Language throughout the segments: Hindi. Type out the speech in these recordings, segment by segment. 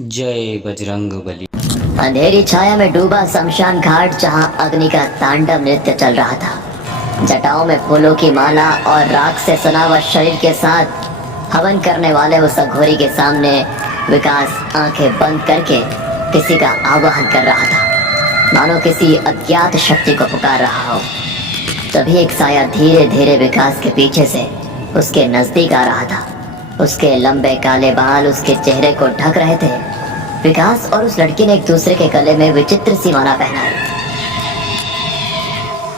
जय बजरंगबली। अंधेरी छाया में डूबा शमशान घाट, जहां अग्नि का तांडव नृत्य चल रहा था। जटाओं में फूलों की माला और राख से सना हुआ शरीर के साथ हवन करने वाले उस अघोरी के सामने विकास आंखें बंद करके किसी का आवाहन कर रहा था, मानो किसी अज्ञात शक्ति को पुकार रहा हो। तभी एक साया धीरे धीरे विकास के पीछे से उसके नजदीक आ रहा था। उसके लंबे काले बाल उसके चेहरे को ढक रहे थे। विकास और उस लड़की ने एक दूसरे के गले में विचित्र सी माला पहना है।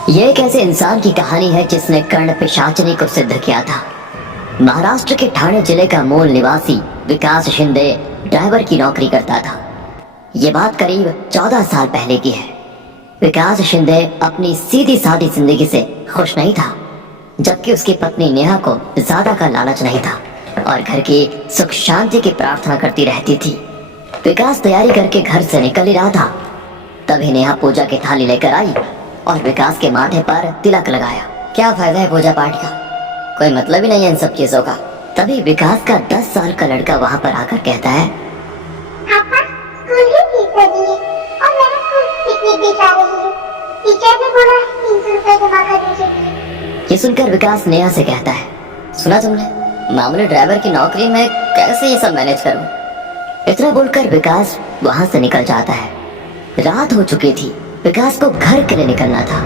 ये एक ऐसे इंसान की कहानी है जिसने कर्ण पिशाचिनी को सिद्ध किया था। महाराष्ट्र के ठाणे जिले का मूल निवासी विकास शिंदे ड्राइवर की नौकरी करता था। ये बात करीब 14 साल पहले की है। विकास शिंदे अपनी सीधी सादी जिंदगी से खुश नहीं था, जबकि उसकी पत्नी नेहा को ज्यादा का लालच नहीं था और घर की सुख शांति की प्रार्थना करती रहती थी। विकास तैयारी करके घर से निकल ही रहा था, तभी नेहा पूजा की थाली लेकर आई और विकास के माथे पर तिलक लगाया। क्या फायदा है पूजा पाठ का, कोई मतलब ही नहीं है इन सब चीजों का। तभी विकास का 10 साल का लड़का वहां पर आकर कहता है, पापा, स्कूल की फीस लगी है और मैं स्कूल पिकनिक भी जा रही हूँ। टीचर ने बोला 300 रुपए जमा कर दीजिए। ये सुनकर विकास नेहा से कहता है, सुना तुमने, मामूली ड्राइवर की नौकरी में कैसे ये सब मैनेज करूं? इतना बोलकर विकास वहां से निकल जाता है। रात हो चुकी थी, विकास को घर के लिए निकलना था।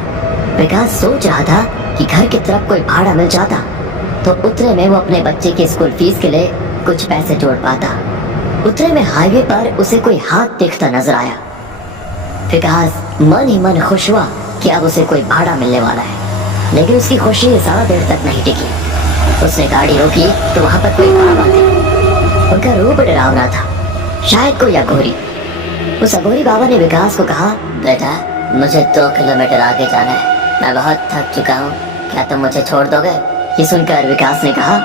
विकास सोच रहा था कि घर की तरफ कोई भाड़ा मिल जाता तो उतरे में वो अपने बच्चे की स्कूल फीस के लिए कुछ पैसे जोड़ पाता। उतरे में हाईवे पर उसे कोई हाथ दिखता नजर आया। विकास मन ही मन खुश हुआ कि अब उसे कोई भाड़ा मिलने वाला है, लेकिन उसकी खुशी ज्यादा देर तक नहीं टिकी। उसने गाड़ी रोकी तो वहां पर कोई बाबा थे। उनका रूप डरावना था, शायद कोई अघोरी। उस अघोरी बाबा ने विकास को कहा, बेटा मुझे 2 किलोमीटर आगे जाना है, मैं बहुत थक चुका हूँ, क्या तुम मुझे छोड़ दोगे? ये सुनकर विकास ने कहा,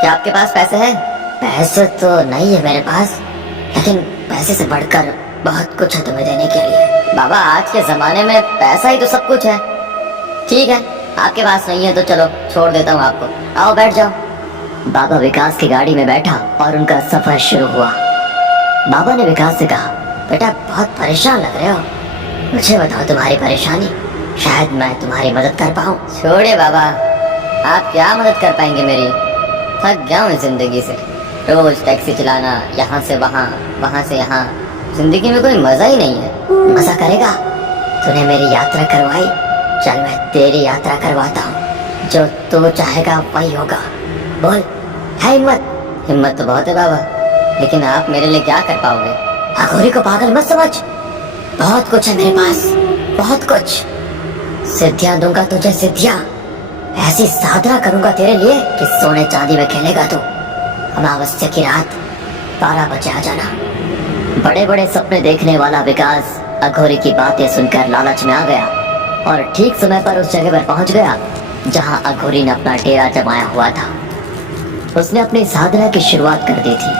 क्या आपके पास पैसे हैं? पैसे तो नहीं है मेरे पास, लेकिन पैसे से बढ़कर बहुत कुछ है तुम्हें देने के लिए। बाबा आज के जमाने में पैसा ही तो सब कुछ है। ठीक है, आपके पास नहीं है तो चलो छोड़ देता हूँ आपको, आओ बैठ जाओ। बाबा विकास की गाड़ी में बैठा और उनका सफर शुरू हुआ। बाबा ने विकास से कहा, बेटा बहुत परेशान लग रहे हो, मुझे बताओ तुम्हारी परेशानी, शायद मैं तुम्हारी मदद कर पाऊँ। छोड़े बाबा, आप क्या मदद कर पाएंगे मेरी, थक गया हूँ जिंदगी से। रोज टैक्सी चलाना, यहाँ से वहाँ, वहाँ से यहाँ, जिंदगी में कोई मजा ही नहीं है। मजा करेगा, तूने मेरी यात्रा करवाई, चल मैं तेरी यात्रा करवाता हूँ, जो तू चाहेगा वही होगा। बोल, है हिम्मत? हिम्मत तो बहुत है बाबा, लेकिन आप मेरे लिए क्या कर पाओगे? अघोरी को पागल मत समझ, बहुत कुछ है मेरे पास, बहुत कुछ। सिद्धियां दूंगा तुझे, सिद्धियां, ऐसी साधना करूंगा तेरे लिए कि सोने चांदी में खेलेगा तू। अमावस्या की रात 12 बजे आ जाना। बड़े बड़े सपने देखने वाला विकास अघोरी की बातें सुनकर लालच में आ गया और ठीक समय पर उस जगह पर पहुंच गया जहां अघोरी ने अपना डेरा जमाया हुआ था। उसने अपनी साधना की शुरुआत कर दी थी।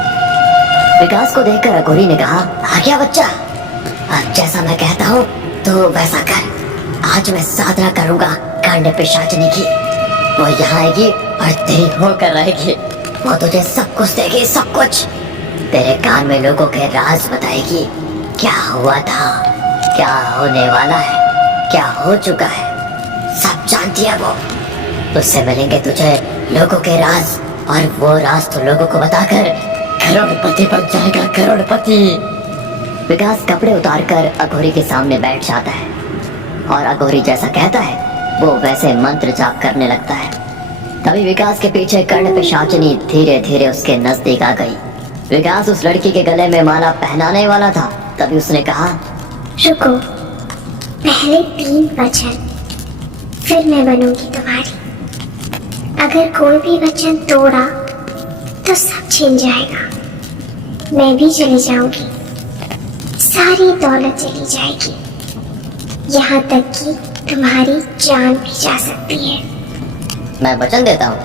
विकास को देखकर अघोरी ने कहा, आ गया बच्चा, अब जैसा मैं कहता हूँ तो वैसा कर। आज मैं साधना करूंगा कर्ण पिशाचिनी की, वो यहाँ आएगी और तेरी होकर रहेगी। वो तुझे सब कुछ देगी, सब कुछ। तेरे कान में लोगों के राज बताएगी, क्या हुआ था, क्या होने वाला है, क्या हो चुका है, सब जानती है वो। उससे मिलेंगे तुझे लोगों के राज, और वो राज तो लोगों को बताकर करोड़पति बन जाएगा, करोड़पति। विकास कपड़े उतारकर अघोरी के सामने बैठ जाता है और अघोरी जैसा कहता है वो वैसे मंत्र जाप करने लगता है। तभी विकास के पीछे कर्ण पिशाचिनी धीरे धीरे उसके नजदीक आ गई। विकास उस लड़की के गले में माला पहनाने वाला था, तभी उसने कहा, रुको, पहले 3 वचन, फिर मैं बनूंगी तुम्हारी। अगर कोई भी वचन तोड़ा तो सब छिन जाएगा, मैं भी चली जाऊंगी, सारी दौलत चली जाएगी, यहाँ तक कि तुम्हारी जान भी जा सकती है। मैं वचन देता हूँ,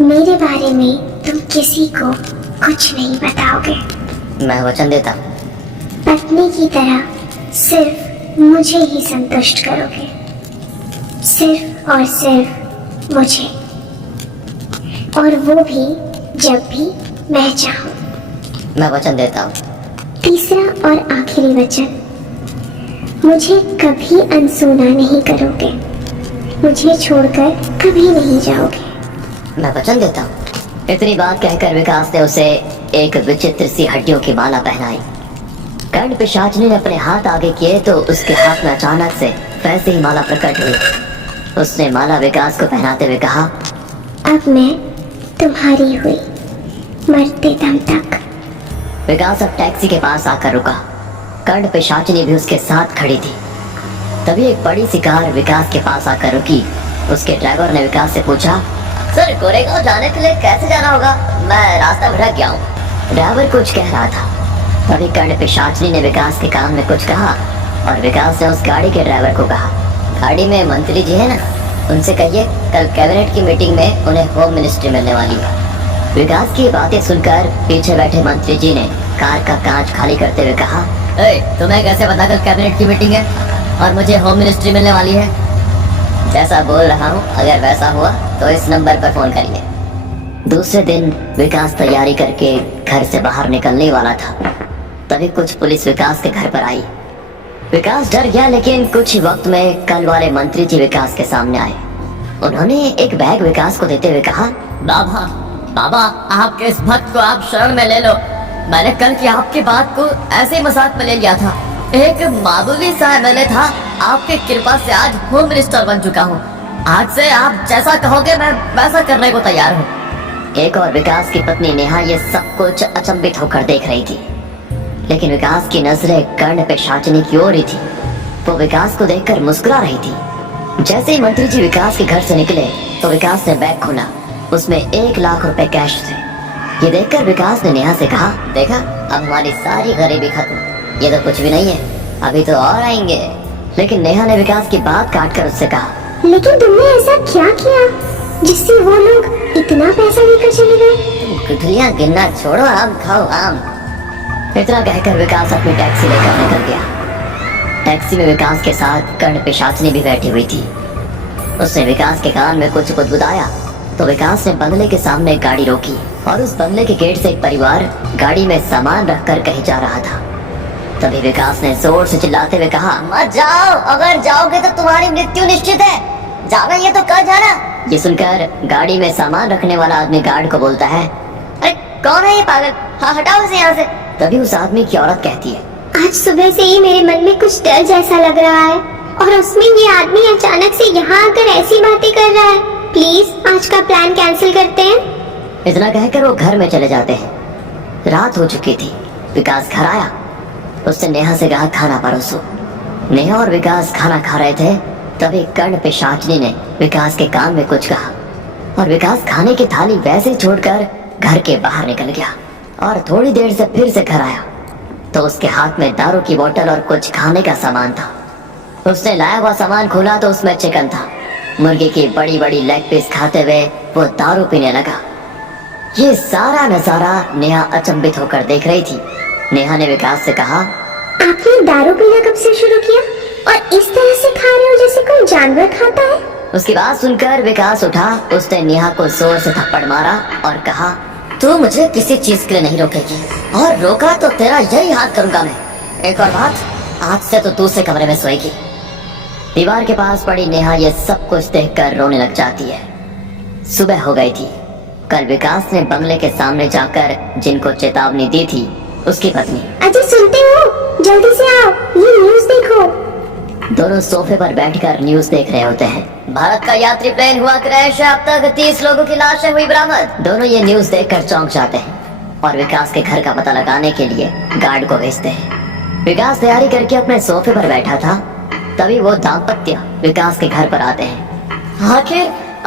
मेरे बारे में तुम किसी को कुछ नहीं बताओगे। मैं वचन देता हूँ, पत्नी की तरह सिर्फ मुझे ही संतुष्ट करोगे, सिर्फ और सिर्फ मुझे, और वो भी जब भी मैं चाहूँ। मैं वचन देता हूँ, तीसरा और आखिरी वचन, मुझे कभी अनसुना नहीं करोगे, मुझे छोड़कर कभी नहीं जाओगे। मैं वचन देता हूँ। इतनी बात कहकर विकास ने उसे एक विचित्र सी हड्डियों की माला पहनाई। कर्ण पिशाचनी ने अपने हाथ आगे किए तो उसके हाथ में अचानक से वैसे ही माला प्रकट हुई। उसने माला विकास को पहनाते हुए कहा, अब मैं तुम्हारी हुई, मरते दम तक। विकास अब टैक्सी के पास आकर रुका। कर्ण पिशाचनी भी उसके साथ खड़ी थी। तभी एक बड़ी सी कार विकास के पास आकर रुकी। उसके ड्राइवर ने विकास से पूछा, सर गोरेगांव जाने के लिए कैसे जाना होगा? मैं रास्ता भटक गया हूँ। ड्राइवर कुछ कह रहा था। तभी कर्ण पिशाचनी ने विकास के कान में कुछ कहा और विकास ने उस गाड़ी के ड्राइवर को कहा, गाड़ी में मंत्री जी है ना, उनसे कहिए कल कैबिनेट की मीटिंग में उन्हें होम मिनिस्ट्री मिलने वाली है। विकास की बातें सुनकर पीछे बैठे मंत्री जी ने कार का कांच खाली करते हुए कहा, तुम्हें कैसे पता कल कैबिनेट की मीटिंग है और मुझे होम मिनिस्ट्री मिलने वाली है? जैसा बोल रहा हूँ अगर वैसा हुआ तो इस नंबर पर फोन करिए। दूसरे दिन विकास तैयारी करके घर से बाहर निकलने वाला था। तभी कुछ पुलिस विकास के घर पर आई। विकास डर गया, लेकिन कुछ ही वक्त में कल वाले मंत्री जी विकास के सामने आए। उन्होंने एक बैग विकास को देते हुए कहा, बाबा बाबा आपके इस भक्त को आप शरण में ले लो। मैंने कल की आपकी बात को ऐसे ही मजाक में ले लिया था। एक मामूली सा एमएलए था, आपकी कृपा से आज होम मिनिस्टर बन चुका हूँ। आज से आप जैसा कहोगे मैं वैसा करने को तैयार हूँ। एक और विकास की पत्नी नेहा ये सब कुछ अचंभित होकर देख रही थी, लेकिन विकास की नजरें कर्ण पिशाचनी की ओर ही थी। वो विकास को देखकर मुस्कुरा रही थी। जैसे ही मंत्री जी विकास के घर से निकले तो विकास ने बैग खोला। उसमें 1 लाख रुपए कैश थे। ये देखकर विकास ने नेहा से कहा, देखा अब हमारी सारी गरीबी खत्म। ये तो कुछ भी नहीं है, अभी तो और आएंगे। लेकिन नेहा ने विकास की बात काटकर उससे कहा, लेकिन तुमने ऐसा क्या किया जिससे वो लोग इतना पैसा लेकर चले गए? गुठलियां गिनना छोड़ो, आम खाओ आम। इतना कहकर विकास अपनी टैक्सी लेकर निकल गया। टैक्सी में विकास के साथ कर्ण पिशाचनी भी बैठी हुई थी। उसने विकास के कान में कुछ बुदबुदाया तो विकास ने बंगले के सामने एक गाड़ी रोकी और उस बंगले के गेट से एक परिवार गाड़ी में सामान रखकर कहीं जा रहा था। तभी विकास ने जोर से चिल्लाते हुए कहा, मत जाओ, अगर जाओगे तो तुम्हारी मृत्यु निश्चित है। जाना ये तो कल जाना। ये सुनकर गाड़ी में सामान रखने वाला आदमी गार्ड को बोलता है, अरे कौन है ये पागल, हाँ हटाओ इसे यहाँ से। तभी उस आदमी की औरत कहती है, आज सुबह से ही मेरे मन में कुछ डर जैसा लग रहा है और उसमें ये आदमी अचानक से यहाँ आकर ऐसी बातें कर रहा है। प्लीज आज का प्लान कैंसिल करते हैं। इतना कहकर वो घर में चले जाते हैं। रात हो चुकी थी। विकास घर आया। उसने नेहा से कहा, खाना परोसो। नेहा और विकास खाना खा रहे थे। तभी कर्ण पिशाचनी ने विकास के कान में कुछ कहा और विकास खाने की थाली वैसे ही छोड़कर घर के बाहर निकल गया और थोड़ी देर से फिर से घर आया तो उसके हाथ में दारू की बोतल और कुछ खाने का सामान था। उसने लाया हुआ सामान खोला तो उसमें चिकन था। मुर्गी की बड़ी बड़ी लेग पीस खाते हुए वो दारू पीने लगा। ये सारा नजारा नेहा अचंभित होकर देख रही थी। नेहा ने विकास से कहा, आपने दारू पीना कब से शुरू किया और इस तरह से खा रहे हो जैसे कोई जानवर खाता है? उसकी बात सुनकर विकास उठा। उसने नेहा को जोर से थप्पड़ मारा और कहा, तू मुझे किसी चीज के लिए नहीं रोकेगी और रोका तो तेरा यही हाथ करूंगा मैं। एक और बात, आज से तो दूसरे कमरे में सोएगी। दीवार के पास पड़ी नेहा ये सब कुछ देखकर रोने लग जाती है। सुबह हो गई थी। कल विकास ने बंगले के सामने जाकर जिनको चेतावनी दी थी उसकी पत्नी, अजय सुनते हो, जल्दी से आओ, ये न्यूज़ देखो। दोनों सोफे पर बैठकर न्यूज देख रहे होते हैं। भारत का यात्री प्लेन हुआ क्रैश, अब तक 30 लोगों की लाशें हुई बरामद। दोनों ये न्यूज देखकर चौंक जाते हैं और विकास के घर का पता लगाने के लिए गार्ड को भेजते हैं। विकास तैयारी करके अपने सोफे पर बैठा था। तभी वो दाम्पत्य विकास के घर पर आते हैं।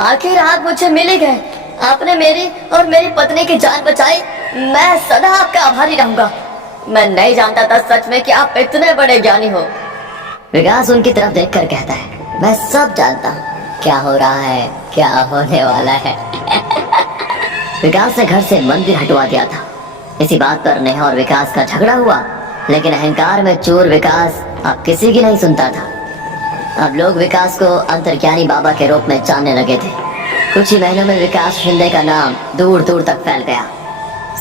आखिर आप मुझे मिल ही गए। आपने मेरी और मेरी पत्नी की जान बचाई। मैं सदा आपका आभारी रहूंगा। मैं नहीं जानता था सच में कि आप इतने बड़े ज्ञानी हो। विकास उनकी तरफ देखकर कहता है, मैं सब जानता हूँ क्या हो रहा है, क्या होने वाला है। विकास ने घर से मंदिर हटवा दिया था। इसी बात पर नेहा और विकास का झगड़ा हुआ, लेकिन अहंकार में चूर विकास अब किसी की नहीं सुनता था। अब लोग विकास को अंतर्ज्ञानी बाबा के रूप में जानने लगे थे। कुछ ही महीनों में विकास शिंदे का नाम दूर दूर तक फैल गया।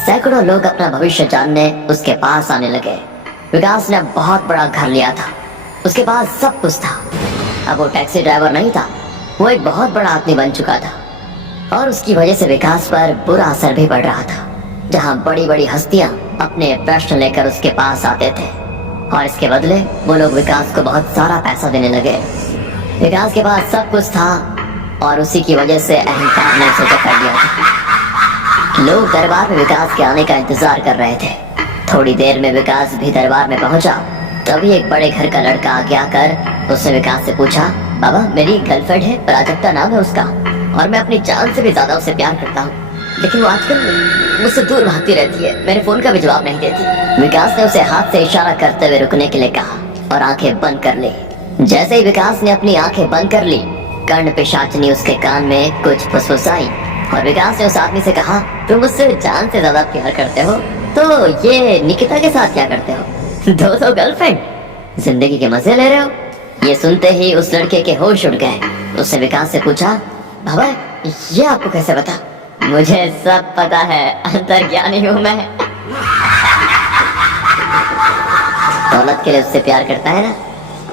सैकड़ों लोग अपना भविष्य जानने उसके पास आने लगे। विकास ने बहुत बड़ा घर लिया था, उसके पास सब कुछ था। अब वो टैक्सी ड्राइवर नहीं था, वो एक बहुत बड़ा आदमी बन चुका था और उसकी वजह से विकास पर बुरा असर भी पड़ रहा था। जहाँ बड़ी बड़ी हस्तियां अपने प्रश्न लेकर उसके पास आते थे और इसके बदले वो लोग विकास को बहुत सारा पैसा देने लगे। विकास के पास सब कुछ था और उसी की वजह से अहंकार ने उसे जकड़ लिया था। लोग दरबार में विकास के आने का इंतजार कर रहे थे। थोड़ी देर में विकास भी दरबार में पहुंचा। तभी एक बड़े घर का लड़का आगे आकर उसने विकास से पूछा, बाबा मेरी गर्लफ्रेंड है, प्राजक्ता नाम है उसका, और मैं अपनी जान से भी ज्यादा उसे प्यार करता हूँ, लेकिन वो आजकल मुझसे दूर भागती रहती है, मेरे फोन का भी जवाब नहीं देती। विकास ने उसे हाथ से इशारा करते हुए रुकने के लिए कहा और आंखें बंद कर ली। जैसे ही विकास ने अपनी आंखें बंद कर ली, कर्ण पिशाचिनी उसके कान में कुछ फुसफुसाई और विकास ने उस आदमी से कहा, तुम मुझसे जान से ज्यादा प्यार करते हो तो ये निकिता के साथ क्या करते हो? दो गर्लफ्रेंड, जिंदगी के मजे ले रहे हो? ये सुनते ही उस लड़के के होश उड़ गए। उसने विकास से पूछा, बाबा ये आपको कैसे पता? मुझे सब पता है, अंतर्ज्ञानी हूँ मैं। दौलत के लिए उससे प्यार करता है ना,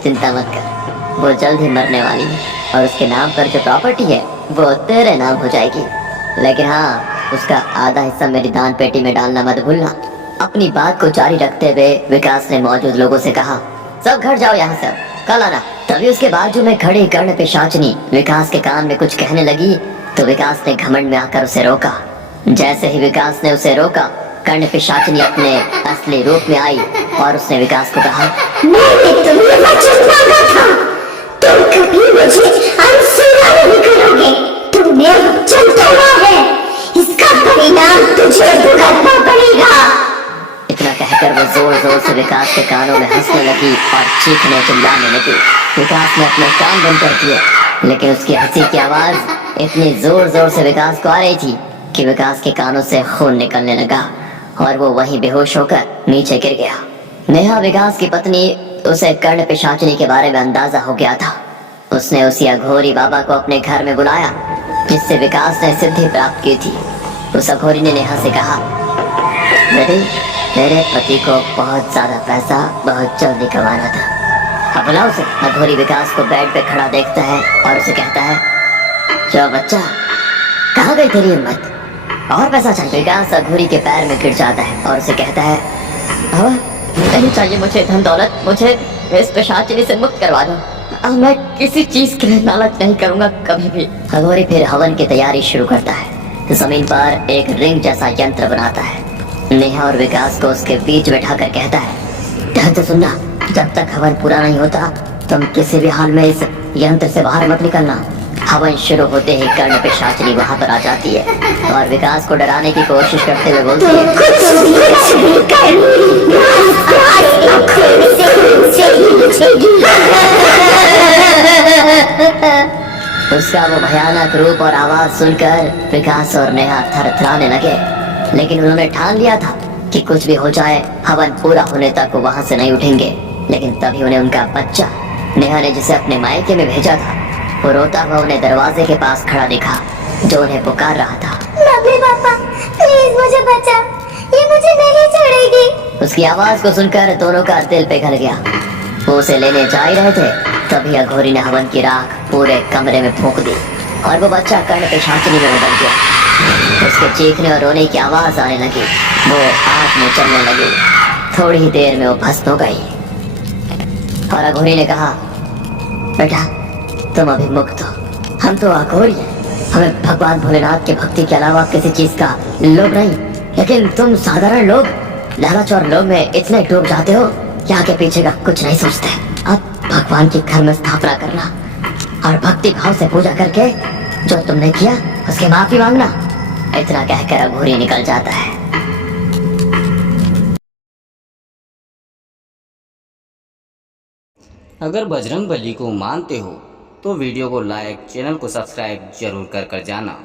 चिंता मत कर, वो जल्द ही मरने वाली है और उसके नाम पर जो प्रॉपर्टी है वो तेरे नाम हो जाएगी। लेकिन हाँ, उसका आधा हिस्सा मेरी दान पेटी में डालना मत भूलना। अपनी बात को जारी रखते हुए विकास ने मौजूद लोगों से कहा, सब घर जाओ यहाँ से, कल आना। तभी उसके बाजू में खड़ी कर्ण पिशाचिनी विकास के कान में कुछ कहने लगी तो विकास ने घमंड में आकर उसे रोका। जैसे ही विकास ने उसे रोका, कर्ण पिशाचिनी अपने असली रूप में आई और उसने विकास को कहा, मैंने तुम्हें वचन मांगा था, तुम कभी मुझे अनसुना नहीं करोगे। तुमने वचन तोड़ा है, इसका परिणाम तुझे भुगतना पड़ेगा। इतना कहकर वो जोर जोर से विकास के कानों में हंसने लगी और चीखने चिल्लाने लगी। विकास ने अपने कान बंद कर दिए, लेकिन उसकी हंसी की आवाज इतनी जोर जोर से विकास को आ रही थी कि विकास के कानों से खून निकलने लगा और वो वहीं बेहोश होकर नीचे गिर गया। नेहा विकास की पत्नी, उसे कर्ण पिशाचिनी के बारे में अंदाजा हो गया था। उसने उसी अघोरी बाबा को अपने घर में बुलाया जिससे विकास ने सिद्धि प्राप्त की थी। उस अघोरी ने नेहा से कहा, बेटी मेरे पति को बहुत ज्यादा पैसा बहुत जल्दी कमाना था, अब बुलाओ उसे। अघोरी विकास को बेड पे खड़ा देखता है और उसे कहता है, जो बच्चा कहाँ गई तेरी हिम्मत, और पैसा चाहिए? विकास अघोरी के पैर में गिर जाता है और उसे कहता है, नहीं चाहिए मुझे धन दौलत, मुझे इस पिशाचिनी से मुक्त करवा दो। अब मैं किसी चीज के लिए लालच नहीं करूंगा कभी भी। अघोरी फिर हवन की तैयारी शुरू करता है। जमीन पर एक रिंग जैसा यंत्र बनाता है। नेहा और विकास को उसके बीच बैठाकर कहता है, ध्यान से सुनना, जब तक हवन पूरा नहीं होता तुम किसी भी हाल में इस यंत्र से बाहर मत निकलना। हवन शुरू होते ही कर्ण पिशाचिनी वहां पर आ जाती है और विकास को डराने की कोशिश करते हुए बोलती है, उसका वो भयानक रूप और आवाज सुनकर विकास और नेहा थरथराने लगे, लेकिन उन्होंने ठान लिया था कि कुछ भी हो जाए हवन पूरा होने तक वो वहां से नहीं उठेंगे। लेकिन तभी उन्हें उनका बच्चा, नेहा ने जिसे अपने मायके में भेजा था, वो रोता हुआ उन्हें दरवाजे के पास खड़ा दिखा, जो उन्हें पुकार रहा था, मम्मी पापा प्लीज मुझे बचा, ये मुझे नहीं छोड़ेगी। उसकी आवाज को सुनकर दोनों का दिल पिघल गया। वो उसे लेने जा ही रहे थे, तभी अघोरी ने हवन की राख पूरे कमरे में फूंक दी और वो बच्चा कर्ण पिशाचिनी में बदल गया। उसके चीखने और रोने की आवाज आने लगी, वो आग में चलने लगी। थोड़ी ही देर में वो भस्म हो गई और अघोरी ने कहा, बेटा तुम अभी मुक्त हो, हम तो अघोरी हैं, हमें भगवान भोलेनाथ के भक्ति के अलावा किसी चीज का लोभ नहीं, लेकिन तुम साधारण लोग लालच और लोभ में इतने डूब जाते हो कि आगे पीछे का कुछ नहीं सोचते। अब भगवान के घर में स्थापना करना और भक्ति भाव से पूजा करके जो तुमने किया उसकी माफी मांगना। इतना कहकर अघोरी निकल जाता है। अगर बजरंग बली को मानते हो तो वीडियो को लाइक, चैनल को सब्सक्राइब जरूर कर जाना।